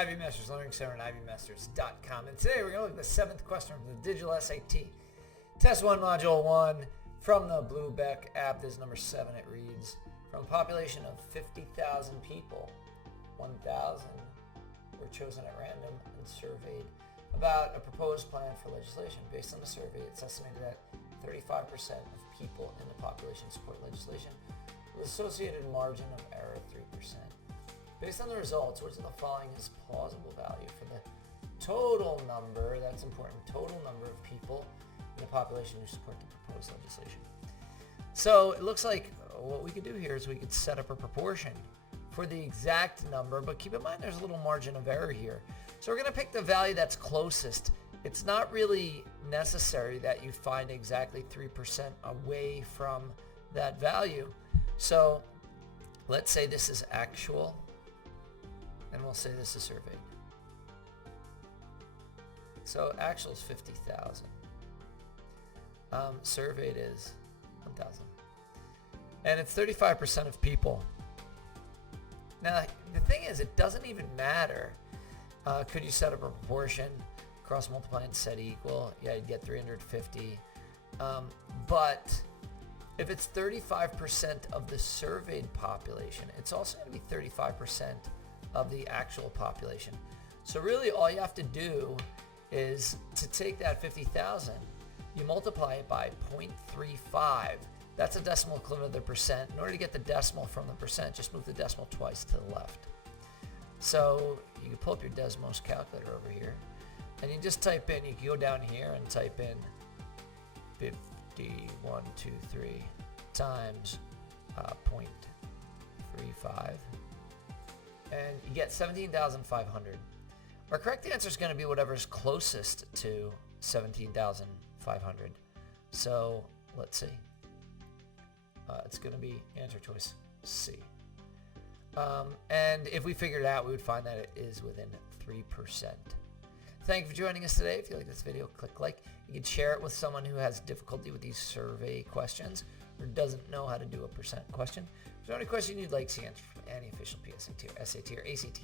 Ivy Masters Learning Center and ivymasters.com. And today we're going to look at the 7th question from the Digital SAT. Test 1, Module 1, from the Bluebook app. This is number 7. It reads, from a population of 50,000 people, 1,000 were chosen at random and surveyed about a proposed plan for legislation. Based on the survey, it's estimated that 35% of people in the population support legislation with associated margin of error 3%. Based on the results, which of the following is plausible value for the total number, that's important, total number of people in the population who support the proposed legislation? So it looks like what we could do here is we could set up a proportion for the exact number, but keep in mind there's a little margin of error here. So we're going to pick the value that's closest. It's not really necessary that you find exactly 3% away from that value. So let's say this is actual, and we'll say this is surveyed. So actual is 50,000. Surveyed is 1,000. And it's 35% of people. Now, the thing is, it doesn't even matter. Could you set up a proportion, cross multiply and set equal? Yeah, you'd get 350. But if it's 35% of the surveyed population, it's also going to be 35% of the actual population. So really all you have to do is to take that 50,000, you multiply it by 0.35. That's a decimal equivalent of the percent. In order to get the decimal from the percent, just move the decimal twice to the left. So you can pull up your Desmos calculator over here, and you just type in, you can go down here and type in 5123 times 0.35, and you get 17,500. Our correct answer is going to be whatever's closest to 17,500. So let's see. It's going to be answer choice C. And if we figured it out, we would find that it is within 3%. Thank you for joining us today. If you like this video, click like. You can share it with someone who has difficulty with these survey questions or doesn't know how to do a percent question. If there's any question you'd like to see answered from any official PSAT or SAT or ACT,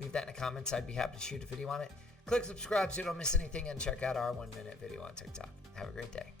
leave that in the comments. I'd be happy to shoot a video on it. Click subscribe so you don't miss anything, and check out our 1-minute video on TikTok. Have a great day.